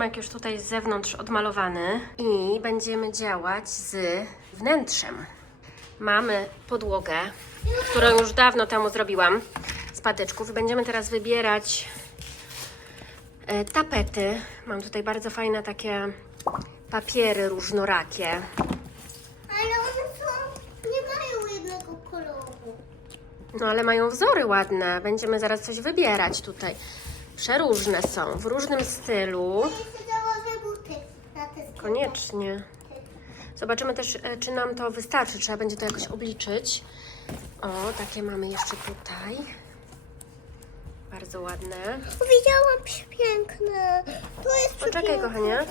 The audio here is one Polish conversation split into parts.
domek już tutaj z zewnątrz odmalowany i będziemy działać z wnętrzem. Mamy podłogę, którą już dawno temu zrobiłam z patyczków. Będziemy teraz wybierać e, tapety. Mam tutaj bardzo fajne takie papiery różnorakie. Ale one są, nie mają jednego koloru. No ale mają wzory ładne. Będziemy zaraz coś wybierać tutaj. Przeróżne są, w różnym stylu. Koniecznie. Zobaczymy też, e, czy nam to wystarczy. Trzeba będzie to jakoś obliczyć. O, takie mamy jeszcze tutaj. Bardzo ładne. Widziałam przepiękne. To jest Poczekaj, przepiękny kochanie.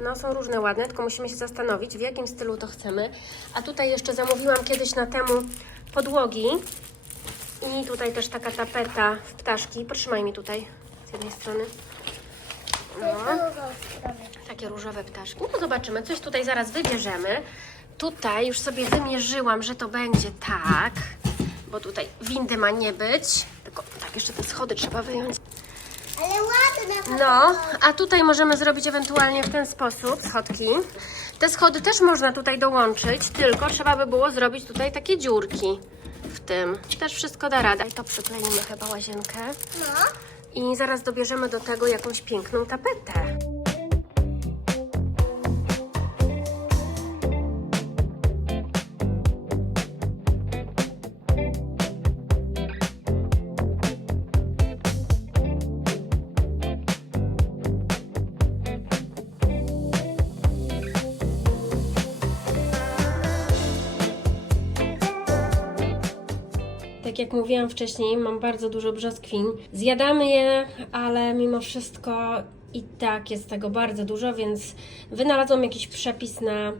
No, są różne ładne, tylko musimy się zastanowić, w jakim stylu to chcemy. A tutaj jeszcze zamówiłam kiedyś na temu podłogi. I tutaj też taka tapeta w ptaszki. Potrzymaj mi tutaj z jednej strony. Stronę. Takie różowe ptaszki. No zobaczymy, coś tutaj zaraz wybierzemy. Tutaj już sobie wymierzyłam, że to będzie tak, bo tutaj windy ma nie być. Tylko tak, jeszcze te schody trzeba wyjąć. Ale ładne. No, a tutaj możemy zrobić ewentualnie w ten sposób schodki. Te schody też można tutaj dołączyć, tylko trzeba by było zrobić tutaj takie dziurki w tym. Też wszystko da radę. I to przykleimy chyba łazienkę. No. I zaraz dobierzemy do tego jakąś piękną tapetę. Jak mówiłam wcześniej, mam bardzo dużo brzoskwiń. Zjadamy je, ale mimo wszystko i tak jest tego bardzo dużo, więc wynalazłam jakiś przepis na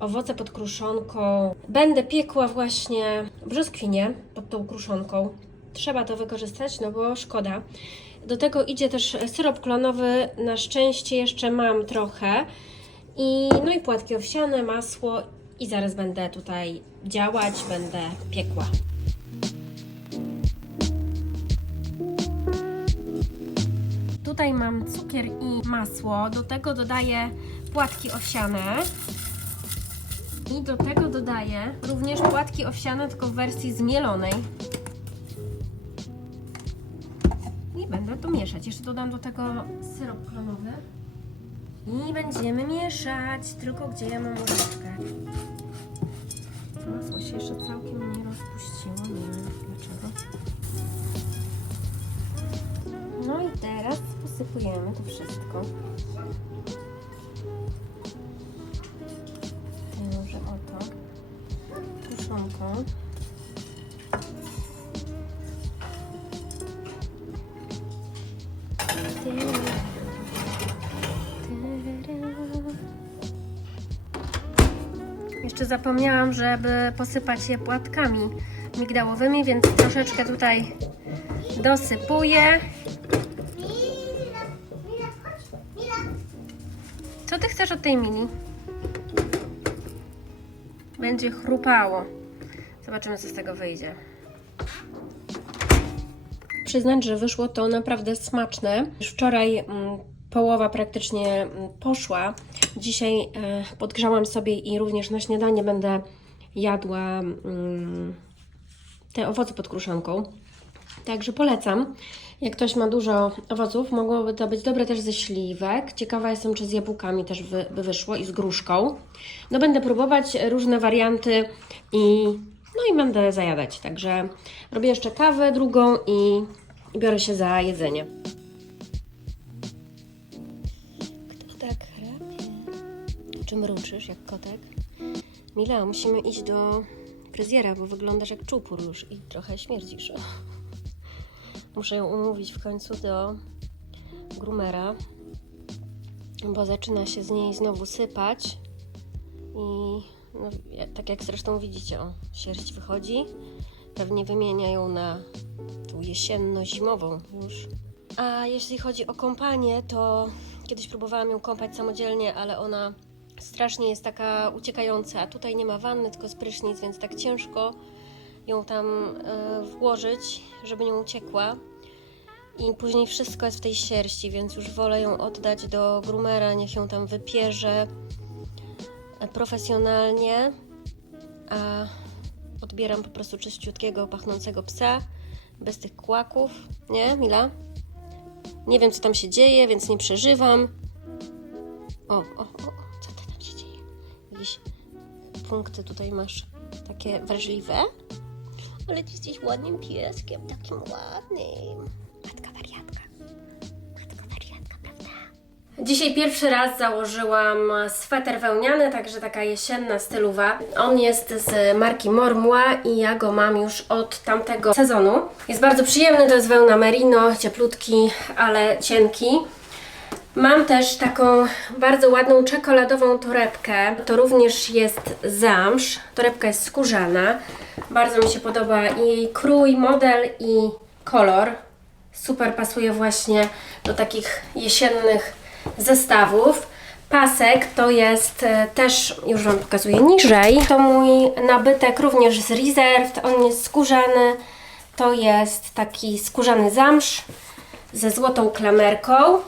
owoce pod kruszonką. Będę piekła właśnie brzoskwinie pod tą kruszonką. Trzeba to wykorzystać, no bo szkoda. Do tego idzie też syrop klonowy. Na szczęście jeszcze mam trochę. I, no i płatki owsiane, masło i zaraz będę tutaj działać, będę piekła. Tutaj mam cukier i masło. Do tego dodaję płatki owsiane. I do tego dodaję również płatki owsiane, tylko w wersji zmielonej. I będę to mieszać. Jeszcze dodam do tego syrop klonowy. I będziemy mieszać. Tylko gdzie ja mam łyżeczkę? Masło się jeszcze całkiem nie rozpuściło. Nie wiem dlaczego. No i teraz posypujemy to wszystko. Może oto kruszonką. Jeszcze zapomniałam, żeby posypać je płatkami migdałowymi, więc troszeczkę tutaj dosypuję. Co ty chcesz od tej mini? Będzie chrupało. Zobaczymy, co z tego wyjdzie. Przyznać, że wyszło to naprawdę smaczne. Już wczoraj mm, połowa praktycznie mm, poszła. Dzisiaj e, podgrzałam sobie i również na śniadanie będę jadła mm, te owoce pod kruszonką. Także polecam. Jak ktoś ma dużo owoców, mogłoby to być dobre też ze śliwek. Ciekawa jestem, czy z jabłkami też by, by wyszło i z gruszką. No będę próbować różne warianty i no i będę zajadać. Także robię jeszcze kawę drugą i, i biorę się za jedzenie. Kto tak chrapie? Czym mruczysz jak kotek? Mila, musimy iść do fryzjera, bo wyglądasz jak czupur już i trochę śmierdzisz. Muszę ją umówić w końcu do groomera, bo zaczyna się z niej znowu sypać. I no, tak jak zresztą widzicie, o, sierść wychodzi. Pewnie wymienia ją na tą jesienno-zimową już. A jeśli chodzi o kąpanie, to kiedyś próbowałam ją kąpać samodzielnie, ale ona strasznie jest taka uciekająca. Tutaj nie ma wanny, tylko jest prysznic, więc tak ciężko ją tam e, włożyć, żeby nie uciekła. i później wszystko jest w tej sierści, więc już wolę ją oddać do groomera, niech ją tam wypierze e, profesjonalnie, a odbieram po prostu czyściutkiego, pachnącego psa, bez tych kłaków, nie Mila? Nie wiem co tam się dzieje, więc nie przeżywam. O, o, o, co ty tam się dzieje? Jakieś punkty tutaj masz takie wrażliwe? Ale ty jesteś ładnym pieskiem, takim ładnym. Matka wariatka. Matka wariatka, prawda? Dzisiaj pierwszy raz założyłam sweter wełniany, także taka jesienna stylowa. On jest z marki Mormła i ja go mam już od tamtego sezonu. Jest bardzo przyjemny, to jest wełna merino, cieplutki, ale cienki. Mam też taką bardzo ładną czekoladową torebkę. To również jest zamsz. Torebka jest skórzana. Bardzo mi się podoba jej krój, model i kolor. Super pasuje właśnie do takich jesiennych zestawów. Pasek to jest e, też, już Wam pokazuję niżej, to mój nabytek również z Reserved. On jest skórzany. To jest taki skórzany zamsz ze złotą klamerką.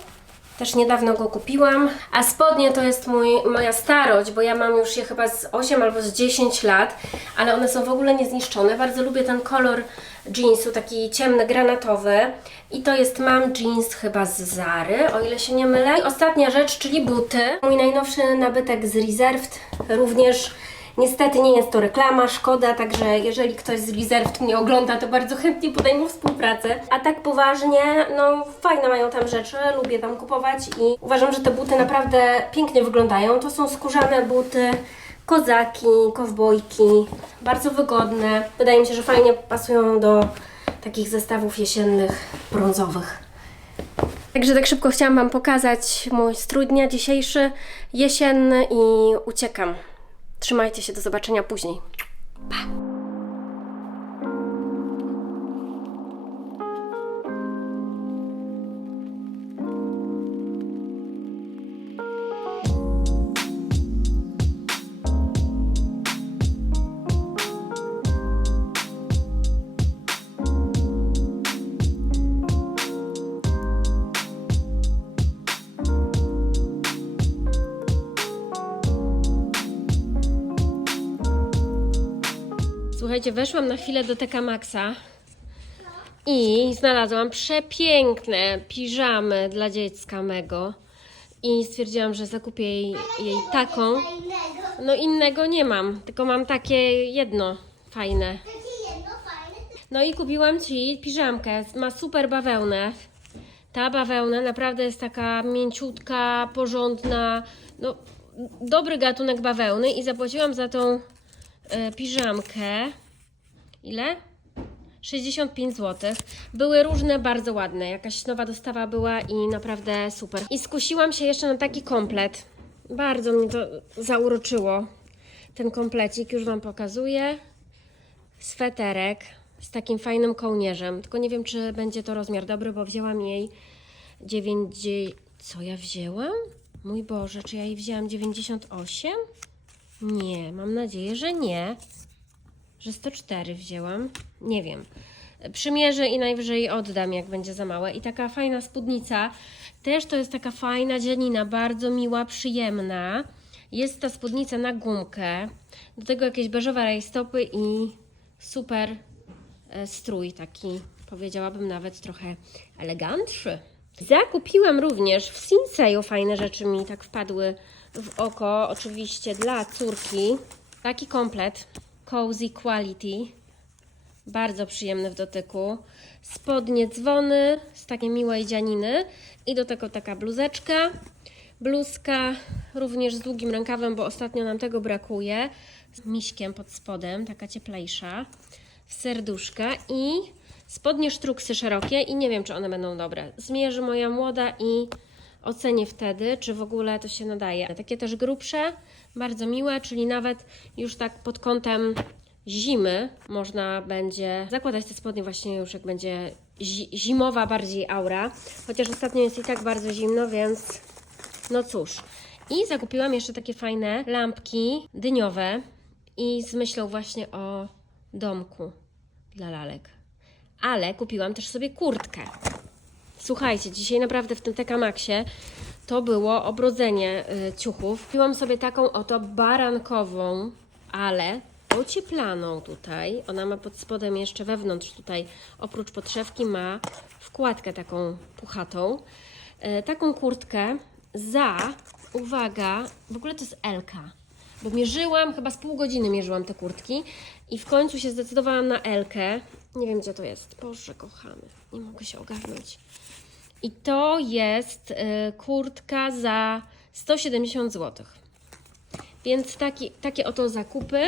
Też niedawno go kupiłam. A spodnie to jest mój, moja starość, bo ja mam już je chyba z 8 albo z 10 lat, ale one są w ogóle niezniszczone. Bardzo lubię ten kolor jeansu, taki ciemny, granatowy. I to jest mam jeans chyba z Zary, o ile się nie mylę. I ostatnia rzecz, czyli buty. Mój najnowszy nabytek z Reserved, również Niestety nie jest to reklama, szkoda, także jeżeli ktoś z Reserved mnie ogląda, to bardzo chętnie podejmę współpracę. A tak poważnie, no fajne mają tam rzeczy, lubię tam kupować i uważam, że te buty naprawdę pięknie wyglądają. To są skórzane buty, kozaki, kowbojki, bardzo wygodne. Wydaje mi się, że fajnie pasują do takich zestawów jesiennych, brązowych. Także tak szybko chciałam Wam pokazać mój strój dnia dzisiejszy, jesienny i uciekam. Trzymajcie się, do zobaczenia później. Słuchajcie, weszłam na chwilę do TK Maxa i znalazłam przepiękne piżamy dla dziecka mego. I stwierdziłam, że zakupię jej, jej taką. No innego nie mam, tylko mam takie jedno fajne. No i kupiłam Ci piżamkę. Ma super bawełnę. Ta bawełna naprawdę jest taka mięciutka, porządna. No, dobry gatunek bawełny i zapłaciłam za tą e, piżamkę. Ile? 65 zł. Były różne, bardzo ładne. Jakaś nowa dostawa była i naprawdę super. I skusiłam się jeszcze na taki komplet. Bardzo mnie to zauroczyło. Ten komplecik już Wam pokazuję sweterek z takim fajnym kołnierzem. Tylko nie wiem, czy będzie to rozmiar dobry, bo wzięłam jej 9. Co ja wzięłam? Mój Boże, czy ja jej wzięłam 98? Nie, mam nadzieję, że nie. Że 104 wzięłam. Nie wiem. Przymierzę i najwyżej oddam, jak będzie za małe. I taka fajna spódnica. Też to jest taka fajna dzianina, bardzo miła, przyjemna. Jest ta spódnica na gumkę. Do tego jakieś beżowe rajstopy i super e, strój, taki powiedziałabym nawet trochę elegantszy. Zakupiłam również w Sinseju fajne rzeczy mi tak wpadły w oko, oczywiście dla córki. Taki komplet Cozy Quality, bardzo przyjemny w dotyku. Spodnie dzwony z takiej miłej dzianiny i do tego taka bluzeczka. Bluzka również z długim rękawem, bo ostatnio nam tego brakuje. Z miśkiem pod spodem, taka cieplejsza. W serduszka i spodnie sztruksy szerokie i nie wiem, czy one będą dobre. Zmierzy moja młoda i ocenię wtedy, czy w ogóle to się nadaje. Takie też grubsze, bardzo miłe, czyli nawet już tak pod kątem zimy można będzie zakładać te spodnie właśnie już jak będzie zi- zimowa bardziej aura. Chociaż ostatnio jest i tak bardzo zimno, więc no cóż. I zakupiłam jeszcze takie fajne lampki dyniowe i z myślą właśnie o domku dla lalek. Ale kupiłam też sobie kurtkę. Słuchajcie, dzisiaj naprawdę w tym TK Maxie to było obrodzenie y, ciuchów. Kupiłam sobie taką oto barankową, ale ocieplaną tutaj. Ona ma pod spodem jeszcze wewnątrz tutaj, oprócz podszewki ma wkładkę taką puchatą. E, taką kurtkę za, uwaga, w ogóle to jest Elka. Bo mierzyłam, chyba z pół godziny mierzyłam te kurtki i w końcu się zdecydowałam na Elkę. Nie wiem, gdzie to jest. Boże, kochany, nie mogę się ogarnąć. I to jest y, kurtka za 170 zł. Więc taki, takie oto zakupy,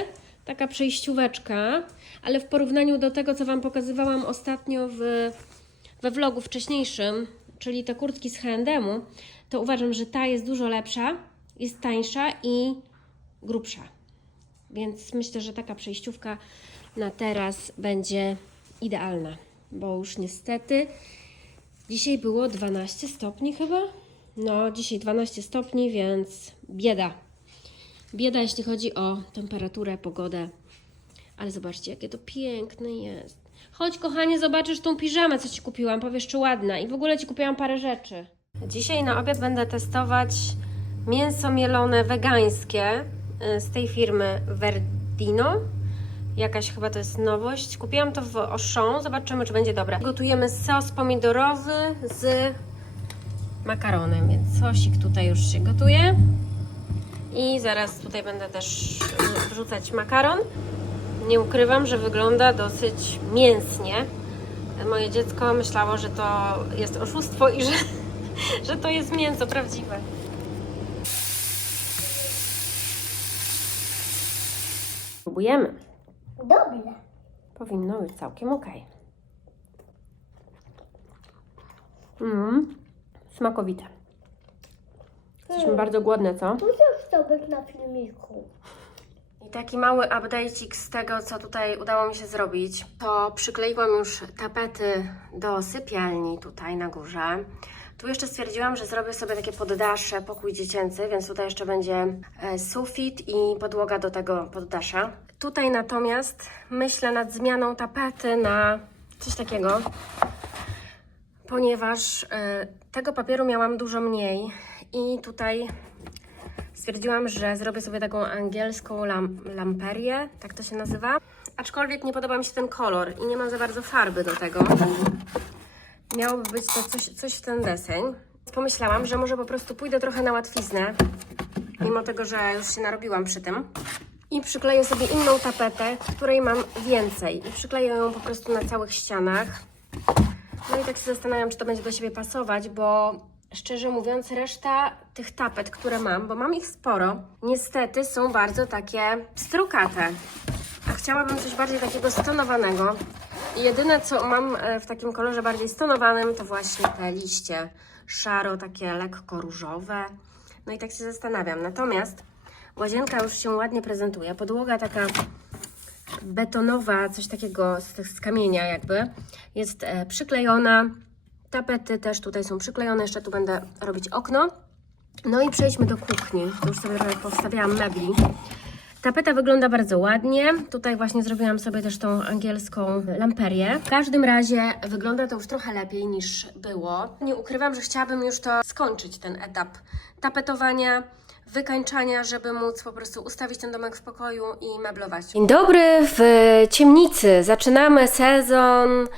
taka przejścióweczka, ale w porównaniu do tego, co Wam pokazywałam ostatnio w, we vlogu wcześniejszym, czyli te kurtki z H&M-u, to uważam, że ta jest dużo lepsza, jest tańsza i grubsza. Więc myślę, że taka przejściówka na teraz będzie idealna, bo już niestety dzisiaj było 12 stopni chyba. No, dzisiaj 12 stopni, więc bieda. Bieda, jeśli chodzi o temperaturę, pogodę. Ale zobaczcie, jakie to piękne jest. Chodź, kochanie, zobaczysz tą piżamę, co Ci kupiłam. Powiesz, czy ładna. I w ogóle Ci kupiłam parę rzeczy. Dzisiaj na obiad będę testować mięso mielone wegańskie y, z tej firmy Verdino. Jakaś chyba to jest nowość. Kupiłam to w Auchan. Zobaczymy, czy będzie dobre. Gotujemy sos pomidorowy z makaronem, więc sosik tutaj już się gotuje. I zaraz tutaj będę też wrzucać makaron. Nie ukrywam, że wygląda dosyć mięsnie. Moje dziecko myślało, że to jest oszustwo i że, że to jest mięso prawdziwe. Próbujemy. Dobrze. Powinno być całkiem ok. Mmm, smakowite. Jesteśmy bardzo głodne, co? Musisz to być na filmiku. I taki mały update'ik z tego, co tutaj udało mi się zrobić, to przykleiłam już tapety do sypialni tutaj na górze. Tu jeszcze stwierdziłam, że zrobię sobie takie poddasze, pokój dziecięcy, więc tutaj jeszcze będzie e, sufit i podłoga do tego poddasza. Tutaj natomiast myślę nad zmianą tapety na coś takiego, ponieważ e, tego papieru miałam dużo mniej i tutaj Stwierdziłam, że zrobię sobie taką angielską lam lamperię, tak to się nazywa. Aczkolwiek nie podoba mi się ten kolor i nie mam za bardzo farby do tego. Miałoby być to coś, coś w ten deseń. Pomyślałam, że może po prostu pójdę trochę na łatwiznę, mimo tego, że już się narobiłam przy tym. I przykleję sobie inną tapetę, której mam więcej. I przykleję ją po prostu na całych ścianach. No i tak się zastanawiam, czy to będzie do siebie pasować, bo szczerze mówiąc, reszta tych tapet, które mam, bo mam ich sporo, niestety są bardzo takie strukate. A chciałabym coś bardziej takiego stonowanego. I jedyne, co mam e, w takim kolorze bardziej stonowanym, to właśnie te liście szaro, takie lekko różowe. No i tak się zastanawiam. Natomiast łazienka już się ładnie prezentuje. Podłoga taka betonowa, coś takiego z, z kamienia jakby, jest e, przyklejona. Tapety też tutaj są przyklejone, jeszcze tu będę robić okno. No i przejdźmy do kuchni. Tu już sobie powstawiałam mebli. Tapeta wygląda bardzo ładnie. Tutaj właśnie zrobiłam sobie też tą angielską lamperię. W każdym razie wygląda to już trochę lepiej niż było. Nie ukrywam, że chciałabym już to skończyć, ten etap tapetowania, wykańczania, żeby móc po prostu ustawić ten domek w pokoju i meblować. Dzień dobry w ciemnicy. Zaczynamy sezon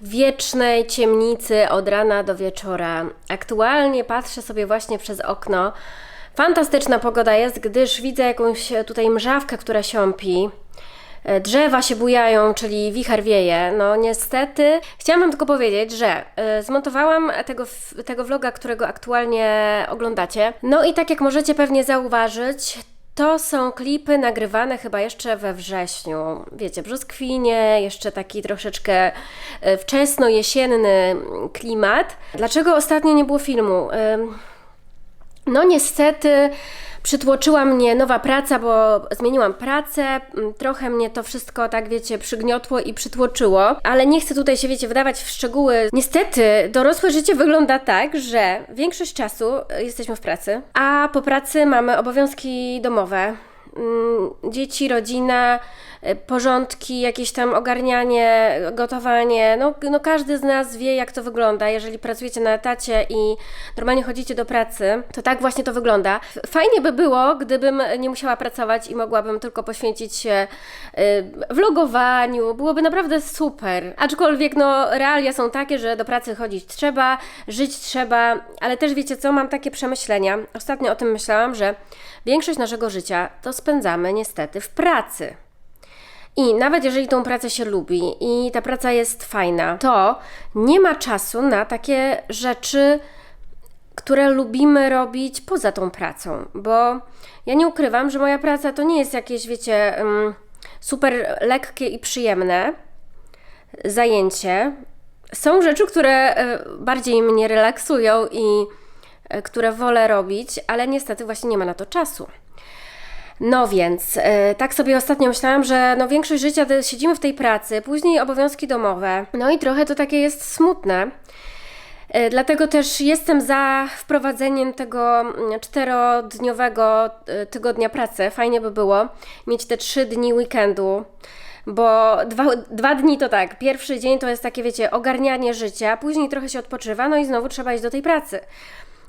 wiecznej ciemnicy od rana do wieczora. Aktualnie patrzę sobie właśnie przez okno. Fantastyczna pogoda jest, gdyż widzę jakąś tutaj mrzawkę, która siąpi. E, Drzewa się bujają, czyli wicher wieje. No niestety, chciałam Wam tylko powiedzieć, że e, zmontowałam tego, tego vloga, którego aktualnie oglądacie. No i tak jak możecie pewnie zauważyć, to są klipy nagrywane chyba jeszcze we wrześniu. Wiecie, brzoskwinie, jeszcze taki troszeczkę e, wczesno-jesienny klimat. Dlaczego ostatnio nie było filmu? No niestety przytłoczyła mnie nowa praca, bo zmieniłam pracę, m, trochę mnie to wszystko, tak wiecie, przygniotło i przytłoczyło, ale nie chcę tutaj się, wiecie, wdawać w szczegóły. Niestety, dorosłe życie wygląda tak, że większość czasu y, jesteśmy w pracy, a po pracy mamy obowiązki domowe. Mm, Dzieci, rodzina, porządki, jakieś tam ogarnianie, gotowanie. No, no każdy z nas wie, jak to wygląda. Jeżeli pracujecie na etacie i normalnie chodzicie do pracy, to tak właśnie to wygląda. Fajnie by było, gdybym nie musiała pracować i mogłabym tylko poświęcić się y, vlogowaniu. Byłoby naprawdę super. Aczkolwiek no, realia są takie, że do pracy chodzić trzeba, żyć trzeba, ale też wiecie co, mam takie przemyślenia. Ostatnio o tym myślałam, że większość naszego życia to spędzamy niestety w pracy. I nawet jeżeli tą pracę się lubi i ta praca jest fajna, to nie ma czasu na takie rzeczy, które lubimy robić poza tą pracą, bo ja nie ukrywam, że moja praca to nie jest jakieś, wiecie, ym, super lekkie i przyjemne zajęcie. Są rzeczy, które e, bardziej mnie relaksują i e, które wolę robić, ale niestety właśnie nie ma na to czasu. No więc, e, tak sobie ostatnio myślałam, że no większość życia siedzimy w tej pracy, później obowiązki domowe, no i trochę to takie jest smutne. E, Dlatego też jestem za wprowadzeniem tego mm, czterodniowego e, tygodnia pracy. Fajnie by było mieć te trzy dni weekendu, bo dwa, dwa dni to tak. Pierwszy dzień to jest takie, wiecie, ogarnianie życia, później trochę się odpoczywa, no i znowu trzeba iść do tej pracy.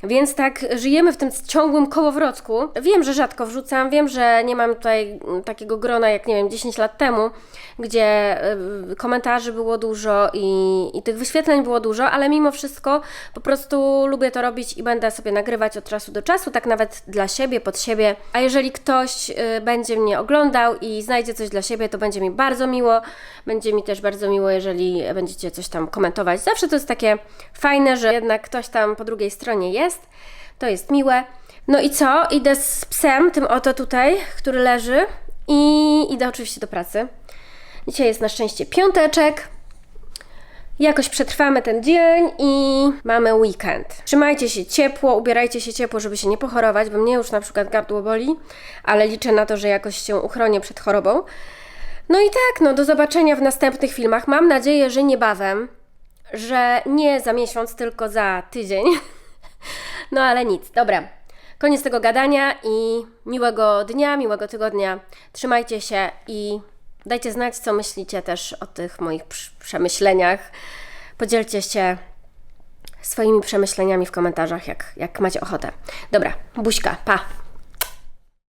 Więc tak żyjemy w tym ciągłym kołowrotku. Wiem, że rzadko wrzucam, wiem, że nie mam tutaj mm, takiego grona jak, nie wiem, 10 lat temu, gdzie y, komentarzy było dużo i, i tych wyświetleń było dużo, ale mimo wszystko po prostu lubię to robić i będę sobie nagrywać od czasu do czasu, tak nawet dla siebie, pod siebie. A jeżeli ktoś y, będzie mnie oglądał i znajdzie coś dla siebie, to będzie mi bardzo miło. Będzie mi też bardzo miło, jeżeli będziecie coś tam komentować. Zawsze to jest takie fajne, że jednak ktoś tam po drugiej stronie jest. To jest miłe. No i co? Idę z psem, tym oto tutaj, który leży i idę oczywiście do pracy. Dzisiaj jest na szczęście piąteczek. Jakoś przetrwamy ten dzień i mamy weekend. Trzymajcie się ciepło, ubierajcie się ciepło, żeby się nie pochorować, bo mnie już na przykład gardło boli, ale liczę na to, że jakoś się uchronię przed chorobą. No i tak, no do zobaczenia w następnych filmach. Mam nadzieję, że niebawem, że nie za miesiąc, tylko za tydzień. No ale nic, dobra. Koniec tego gadania i miłego dnia, miłego tygodnia. Trzymajcie się i dajcie znać, co myślicie też o tych moich przemyśleniach. Podzielcie się swoimi przemyśleniami w komentarzach, jak, jak macie ochotę. Dobra, buźka, pa!